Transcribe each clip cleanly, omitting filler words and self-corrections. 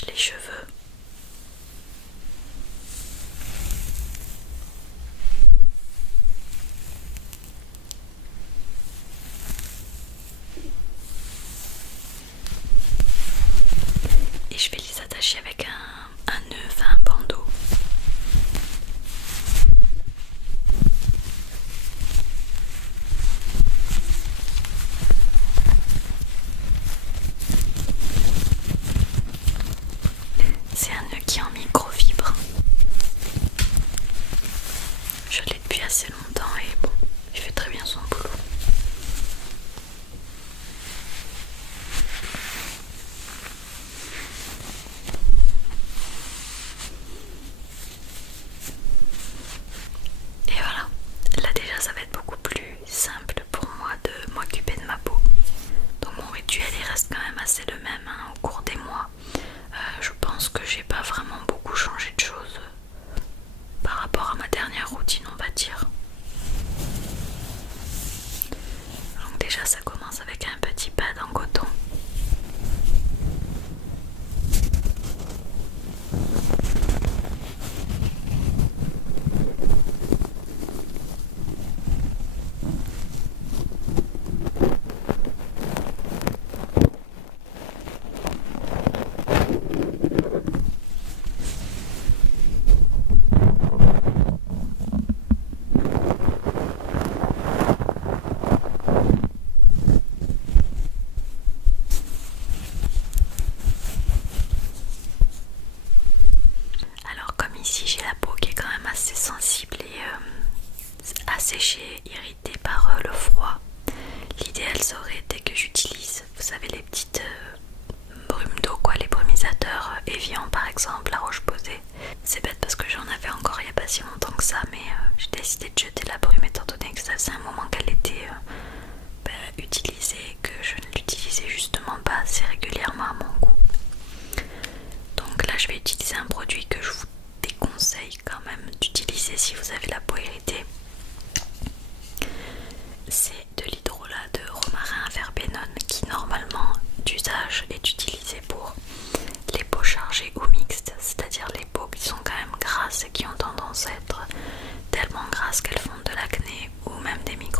sèche les cheveux. Et je vais les attacher avec un nœud, enfin un bandeau. C'est un nœud qui est en microfibre. Je l'ai depuis assez longtemps et bon, il fait très bien son boulot. Et voilà, là déjà ça va être beaucoup plus simple pour moi de m'occuper de ma peau. Donc mon rituel il reste quand même assez le même hein, au cours des mois. Je pense que j'ai pas vraiment beaucoup changé de choses par rapport à ma dernière routine on va dire. Donc déjà ça commence avec un petit pad en coton. Alors comme ici j'ai la peau qui est quand même assez sensible et asséchée, irritée par le froid, l'idéal serait été que j'utilise, vous savez les petites brumes d'eau quoi, les brumisateurs Evian par exemple, la Roche-Posay. C'est bête parce que j'en avais encore il n'y a pas si longtemps que ça, mais j'ai décidé de jeter la brume étant donné que ça faisait un moment qu'elle était utilisée et que je ne l'utilisais justement pas assez régulièrement à mon goût. Donc là je vais utiliser un produit que je vous déconseille quand même d'utiliser si vous avez la peau irritée. C'est de l'hydrolat de romarin verbenone qui normalement d'usage est utilisé pour les peaux chargées ou mixtes, c'est-à-dire les peaux qui sont quand même grasses et qui ont tendance à être tellement grasses qu'elles font de l'acné ou même des micro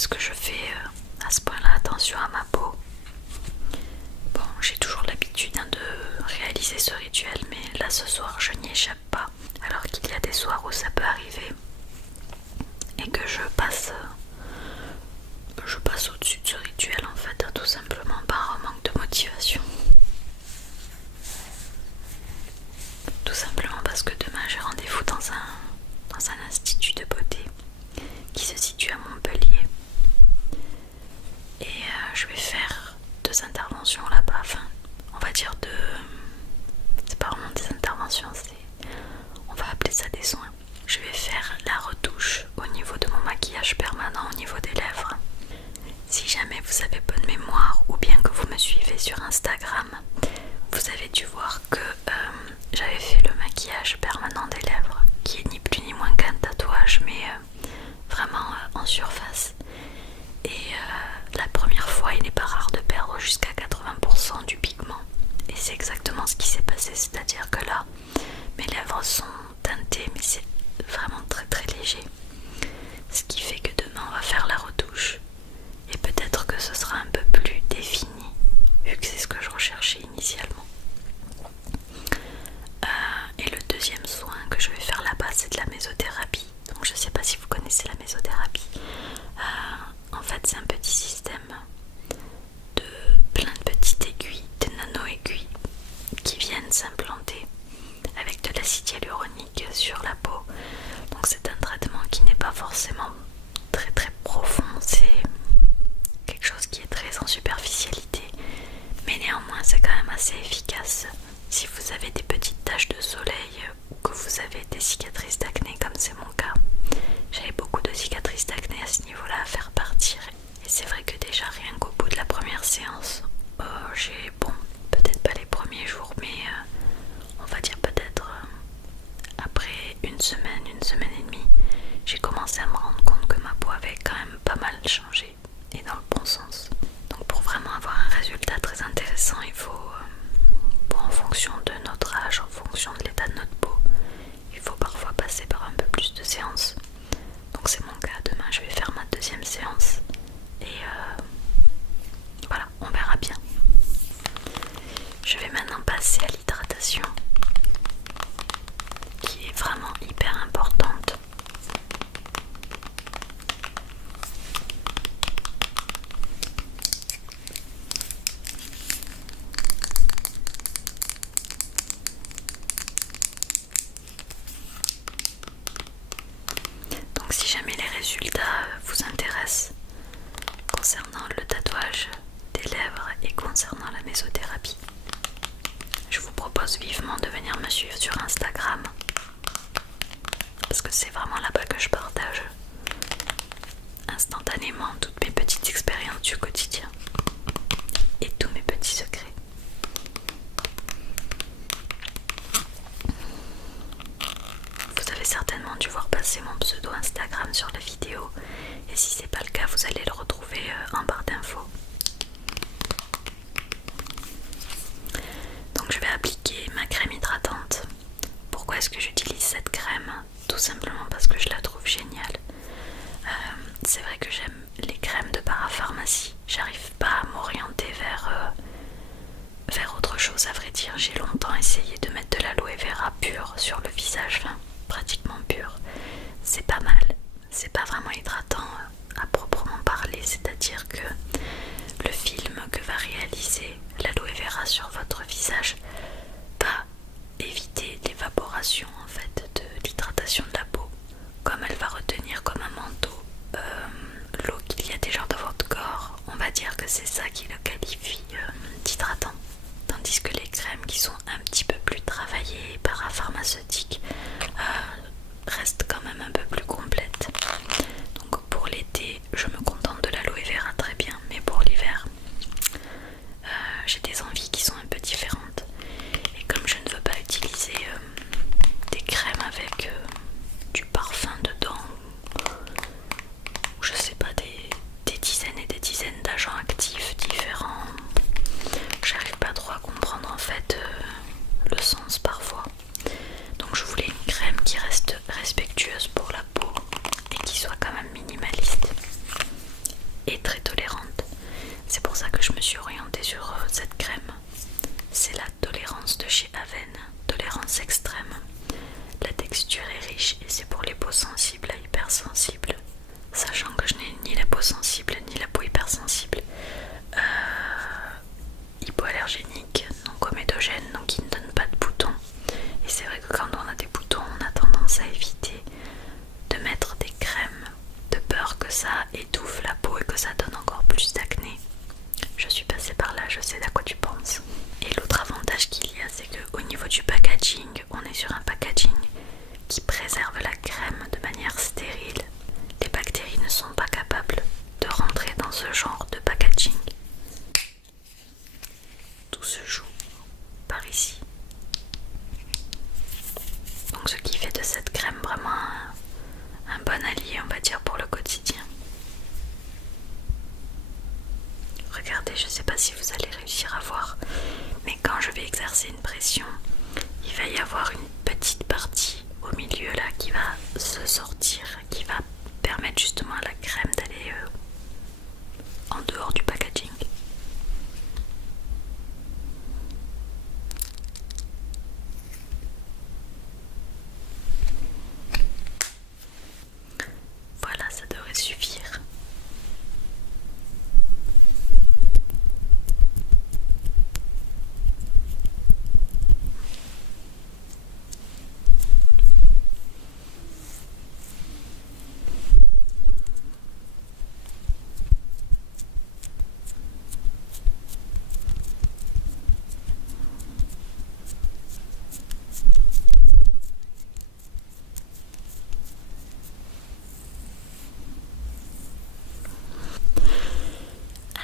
est-ce que je fais à ce point-là attention à ma peau? Bon, j'ai toujours l'habitude de réaliser ce rituel, mais là ce soir je n'y échappe pas. Alors qu'il y a des soirs où ça peut arriver et que je passe au-dessus de ce rituel en fait, tout simplement par un manque de motivation. Tout simplement parce que demain j'ai rendez-vous dans un institut de beauté qui se situe à Montpellier. Et je vais faire 2 interventions là-bas, enfin on va dire c'est pas vraiment des interventions, on va appeler ça des soins. Je vais faire la retouche au niveau de mon maquillage permanent au niveau des lèvres. Si jamais vous avez bonne mémoire ou bien que vous me suivez sur Instagram, vous avez dû voir que j'avais fait le maquillage permanent des lèvres, qui est ni plus ni moins qu'un tatouage, mais vraiment en surface. Et la première fois, il n'est pas rare de perdre jusqu'à 80% du pigment. Et c'est exactement ce qui s'est passé, c'est-à-dire que là, mes lèvres sont teintées, mais c'est vraiment très très léger. Ce qui fait que demain, on va faire la retouche. Et peut-être que ce sera un peu plus défini, vu que c'est ce que je recherchais initialement. Et le deuxième soin que je vais faire là-bas, c'est de la mésothérapie. Donc je ne sais pas si vous connaissez la mésothérapie. En fait, c'est un petit système de plein de petites aiguilles, de nano-aiguilles, qui viennent s'implanter avec de l'acide hyaluronique sur la peau. Donc c'est un traitement qui n'est pas forcément très très profond, c'est quelque chose qui est très en superficialité, mais néanmoins c'est quand même assez efficace. Si vous avez des petites taches de soleil ou que vous avez des cicatrices d'acné comme c'est mon cas, j'avais beaucoup de cicatrices d'acné à ce niveau-là à faire partir. Et c'est vrai que déjà rien qu'au bout de la première séance, j'ai, bon, peut-être pas les premiers jours, mais on va dire peut-être après une semaine et demie, j'ai commencé à me rendre compte que ma peau avait quand même pas mal changé et dans le bon sens. Donc pour vraiment avoir un résultat très intéressant, il faut, en fonction de notre âge, en fonction de l'état de notre peau, il faut parfois passer par un peu plus de séances. Donc c'est mon cas, demain je vais faire ma 2e séance et voilà, on verra bien. Je vais maintenant passer à l'hydratation, qui est vraiment hyper importante. Donc si jamais les résultats vous intéressent concernant le tatouage des lèvres et concernant la mésothérapie, je vous propose vivement de venir me suivre sur Instagram, parce que c'est vraiment là-bas que je partage instantanément toutes mes petites expériences du quotidien et tous mes petits secrets. Vous avez certainement dû voir passer mon pseudo Instagram sur la vidéo, et si c'est pas le cas, vous allez le retrouver en barre d'infos. Donc je vais appliquer ma crème hydratante. Pourquoi est-ce que j'utilise cette crème? Tout simplement parce que je la trouve géniale. C'est vrai que j'aime les crèmes de parapharmacie. J'arrive pas à m'orienter vers autre chose, à vrai dire. J'ai longtemps essayé de mettre de l'aloe vera pur sur le visage, enfin pratiquement pur. C'est pas mal, c'est pas vraiment hydratant à proprement parler, c'est-à-dire que le film que va réaliser l'aloe vera sur votre visage va éviter l'évaporation en fait de l'hydratation de la peau, comme elle va retenir comme un manteau l'eau qu'il y a déjà dans votre corps. On va dire que c'est ça qui le qualifie d'hydratant, tandis que les crèmes qui sont un petit peu plus travaillées, parapharmaceutiques, restent quand même un peu plus complètes. Donc pour l'été, je me contente de l'aloe vera, très bien, mais pour l'hiver, j'ai des envies qui sont un peu différentes. Et comme je ne veux pas utiliser des crèmes avec du parfum dedans, ou je sais pas, des dizaines et des dizaines d'agents actifs différents, j'arrive pas trop à comprendre en fait le sens parfois. Donc je et très tolérante. C'est pour ça que je me suis orientée sur cette crème. C'est la tolérance de chez Aven, tolérance extrême. La texture est riche et c'est pour les peaux sensibles à hypersensibles. Sachant que je n'ai ni la peau sensible ni la peau hypersensible. Hypoallergénique, non comédogène, donc qui ne donne pas de boutons. Et c'est vrai que quand on a des boutons, on a tendance à éviter de mettre des crèmes de peur que ça étouffe la peau et que ça donne encore plus d'acné. Je suis passée par là, je sais à quoi tu penses. Et l'autre avantage qu'il y a, c'est qu'au niveau du packaging, on est sur un packaging qui préserve la crème de manière stérile. Les bactéries ne sont pas capables de rentrer dans ce genre de packaging. Tout se joue par ici. Donc ce qui fait de cette crème vraiment un bon allié, on va dire, pour le quotidien. Regardez, je ne sais pas si vous allez réussir à voir, mais quand je vais exercer une pression, il va y avoir une petite partie au milieu là qui va se sortir, qui va permettre justement à la crème d'aller en dehors du packaging. Voilà, ça devrait suffire.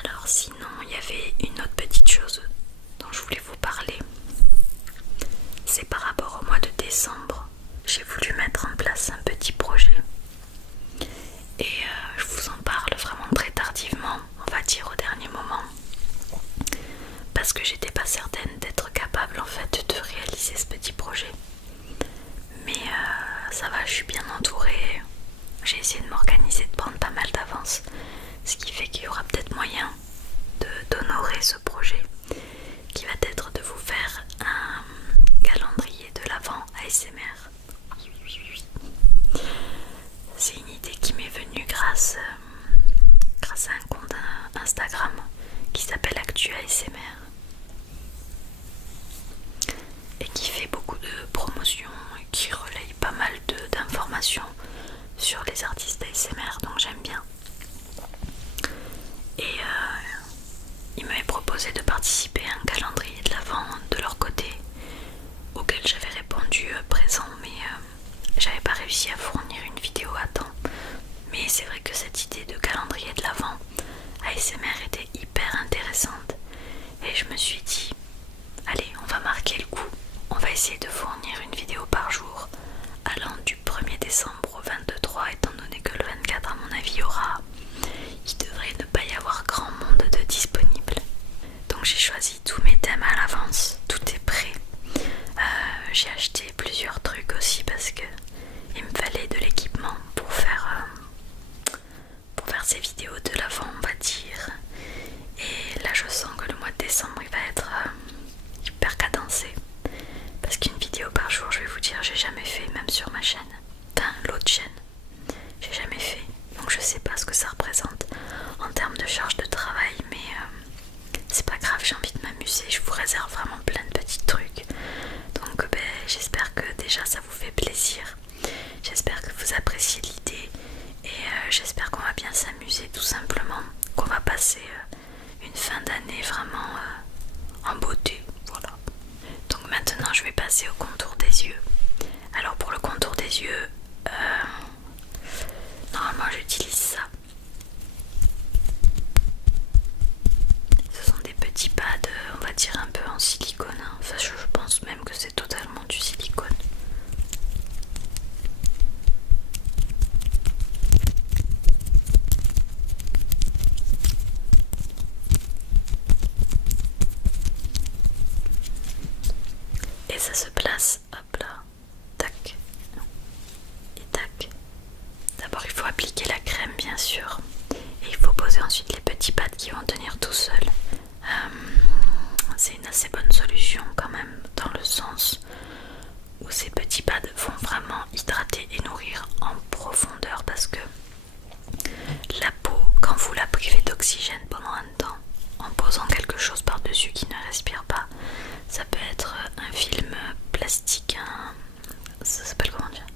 Alors sinon, il y avait une autre petite chose dont je voulais vous parler. C'est par rapport au mois de décembre. J'ai voulu mettre en place un petit projet. Et je vous en parle vraiment très tardivement, on va dire au dernier moment. Parce que j'étais pas certaine d'être capable en fait de réaliser ce petit projet. Mais ça va, je suis bien entourée. J'ai essayé de m'organiser, de prendre pas mal d'avance. Ce qui fait qu'il y aura peut-être moyen d'honorer ce projet, qui va être de vous faire un calendrier de l'Avent ASMR. C'est une idée qui m'est venue grâce à un compte Instagram qui s'appelle Actu ASMR et qui fait beaucoup de promotions et qui relaye pas mal d'informations sur les artistes ASMR, donc j'aime bien. Et ils m'avaient proposé de participer à un calendrier de l'Avent de leur côté, auquel j'avais répondu présent, mais j'avais pas réussi à fournir une vidéo à temps. Mais c'est vrai que cette idée de calendrier de l'Avent ASMR était hyper intéressante et je me suis dit, allez, on va marquer le coup, on va essayer de fournir une vidéo par jour allant du 1er décembre au 23, étant donné que le 24 à mon avis il devrait ne pas y avoir grand monde de disponible. Donc j'ai choisi tous mes thèmes à l'avance, tout est prêt. J'ai acheté plusieurs trucs aussi parce que il me fallait de l'équipement pour faire ces vidéos de l'avant, on va dire. Et là je sens que le mois de décembre il va être hyper cadencé, parce qu'une vidéo par jour, je vais vous dire, j'ai jamais fait, même sur ma chaîne, enfin l'autre chaîne, j'ai jamais fait, donc je sais pas ce que ça représente en termes de charge de travail, mais c'est pas grave, j'ai envie de m'amuser, je vous réserve vraiment plein de petits trucs. Donc j'espère que déjà ça vous fait plaisir, j'espère que vous appréciez l'idée et j'espère qu'on va bien s'amuser tout simplement, qu'on va passer une fin d'année vraiment en beauté, voilà. Donc maintenant je vais passer au contour des yeux. Alors pour le contour des yeux, normalement j'utilise ça. Ce sont des petits pads, on va dire un peu en silicone, hein. Enfin je pense même que c'est totalement du silicone. Et ça se place, hop là, tac, et tac. D'abord il faut appliquer la crème bien sûr, et il faut poser ensuite les petits pads qui vont tenir tout seuls. C'est une assez bonne solution quand même, dans le sens où ces petits pads vont vraiment hydrater et nourrir en profondeur, parce que la peau, quand vous la privez d'oxygène pendant un temps, en posant quelque chose par-dessus qui ne respire pas, ça peut être un film plastique, ça s'appelle comment dire,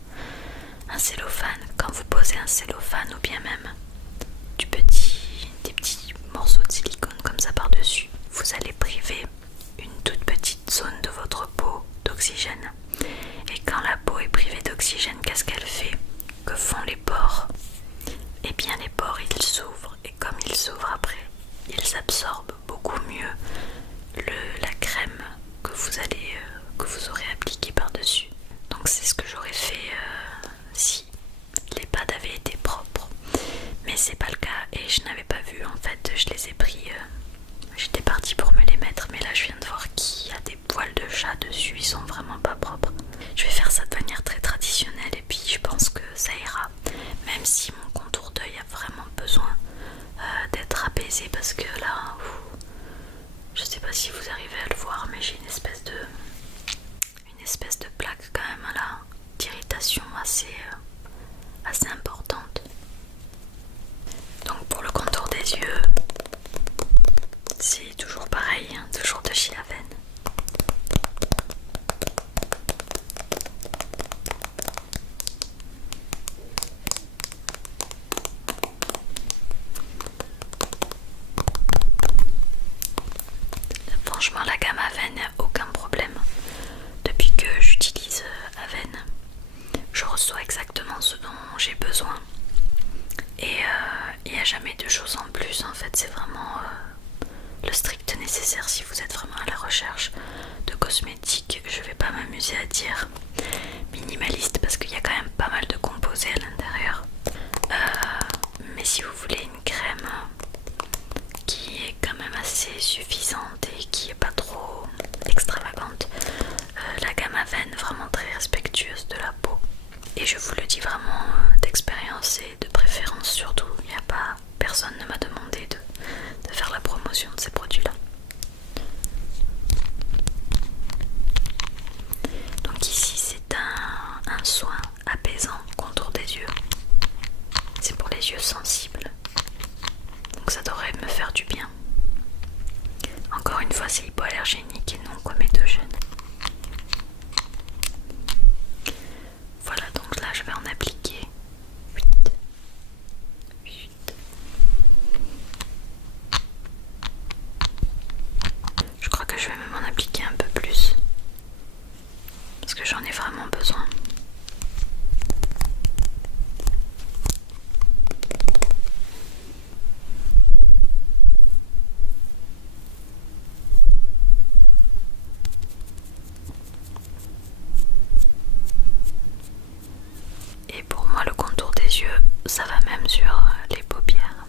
un cellophane. Quand vous posez un cellophane ou bien même des petits morceaux de silicone comme ça par-dessus, vous allez priver une toute petite zone de votre peau d'oxygène. Et quand la peau est privée d'oxygène, qu'est-ce qu'elle fait? Que font les pores? Eh bien les pores, ils s'ouvrent, et comme ils s'ouvrent après, ils absorbent beaucoup mieux la crème que vous aurez appliquée par-dessus. Donc c'est ce que j'aurais fait si les pads avaient été propres, mais c'est pas le cas et je n'avais pas vu. En fait, je les ai pris, j'étais partie pour me les mettre, mais là je viens de voir qu'il y a des poils de chat dessus, ils sont vraiment pas propres. Je vais faire ça de manière très traditionnelle et puis je pense que ça ira, même si mon contour d'œil a vraiment besoin d'être apaisé, parce que là, je sais pas si vous arrivez à le voir, mais j'ai une espèce de plaque quand même là, d'irritation assez importante. Donc pour le contour des yeux, c'est toujours pareil, hein, toujours de chez Avène. Franchement, la gamme Avène, aucun problème. Depuis que j'utilise Avène, je reçois exactement ce dont j'ai besoin. Et il n'y a jamais de choses en plus. En fait, c'est vraiment le strict nécessaire si vous êtes vraiment à la recherche de cosmétiques. Je vais pas m'amuser à dire minimaliste parce qu'il y a quand même pas mal de composés à l'intérieur. Mais si vous voulez une crème qui est quand même assez suffisante et qui est pas trop extravagante, la gamme Avène, vraiment très respectueuse de la peau. Et je vous le dis vraiment d'expérience et de préférence surtout. Personne ne m'a demandé de faire la promotion de ces produits-là. Donc ici c'est un soin apaisant contour des yeux. C'est pour les yeux sensibles. Donc ça devrait me faire du bien. Encore une fois, c'est hypoallergénique et non comédogène. Voilà, donc là je vais en appliquer 8. Je crois que je vais même en appliquer un peu plus parce que j'en ai vraiment besoin. Et pour moi, le contour des yeux, ça va même sur les paupières.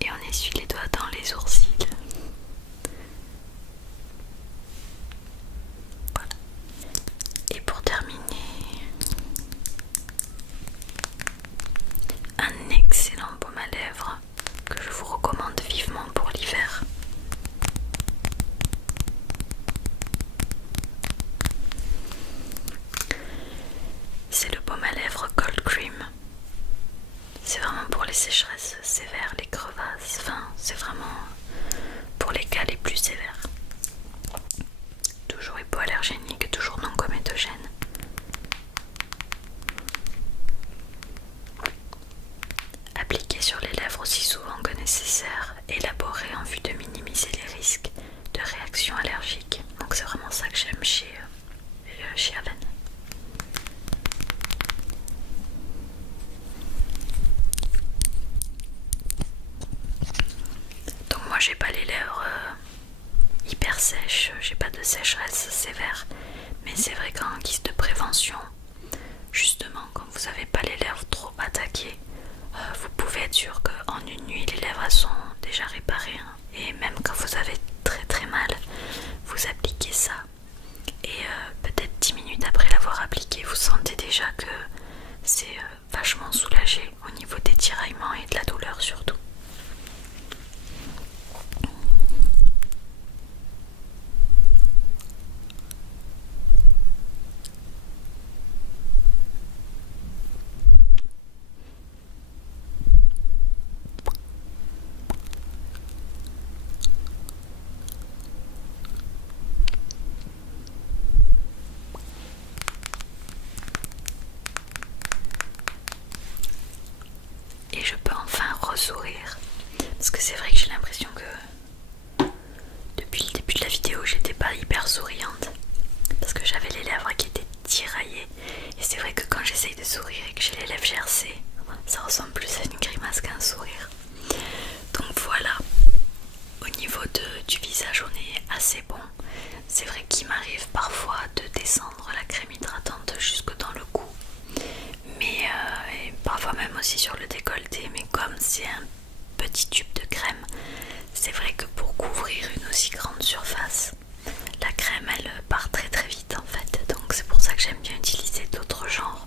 Et on essuie les doigts dans les sourcils. Voilà. Et pour terminer, un excellent baume à lèvres que je vous recommande vivement pour l'hiver. C'est le baume à lèvres Cold Cream. C'est vraiment pour les sécheresses sévères, les crevasses, enfin c'est vraiment pour les cas les plus sévères. Toujours hypoallergénique, toujours non comédogène. Appliquez sur les lèvres aussi souvent que nécessaire, élaboré en vue de minimiser les risques de réactions allergiques. Donc c'est vraiment ça que j'aime chez Avène. Donc moi j'ai pas les lèvres hyper sèches, j'ai pas de sécheresse sévère, mais c'est vrai qu'en guise de prévention, justement quand que c'est vachement soulagé au niveau des tiraillements et de la douleur surtout. Et je peux enfin ressourire. Parce que c'est vrai que j'ai l'impression que depuis le début de la vidéo, j'étais pas hyper souriante. Parce que j'avais les lèvres qui étaient tiraillées. Et c'est vrai que quand j'essaye de sourire et que j'ai les lèvres gercées, ça ressemble plus à une grimace qu'à un sourire. Donc voilà. Au niveau du visage, on est assez bon. C'est vrai qu'il m'arrive parfois de descendre la crème hydratante jusque dans le cou. Mais et parfois même aussi sur le décolleté, mais comme c'est un petit tube de crème, c'est vrai que pour couvrir une aussi grande surface, la crème elle part très très vite en fait, donc c'est pour ça que j'aime bien utiliser d'autres genres.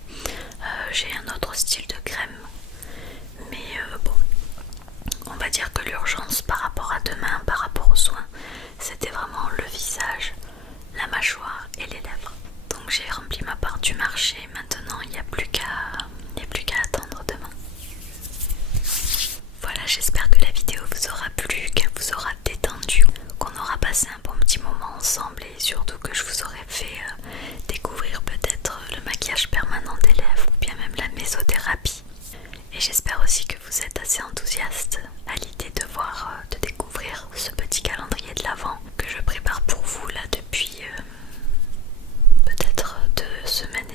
J'ai un autre style de crème, mais bon, on va dire que l'urgence par rapport à demain, par rapport aux soins, c'était vraiment le visage, la mâchoire et les lèvres. Donc j'ai rempli ma part du marché, maintenant il n'y a plus qu'à attendre demain. Voilà, j'espère que la vidéo vous aura plu, qu'elle vous aura détendu, qu'on aura passé un bon petit moment ensemble et surtout que je vous aurai fait découvrir peut-être le maquillage permanent des lèvres ou bien même la mésothérapie. Et j'espère aussi que vous êtes assez enthousiaste à l'idée de découvrir ce petit calendrier de l'Avent que je prépare pour vous là depuis peut-être 2 semaines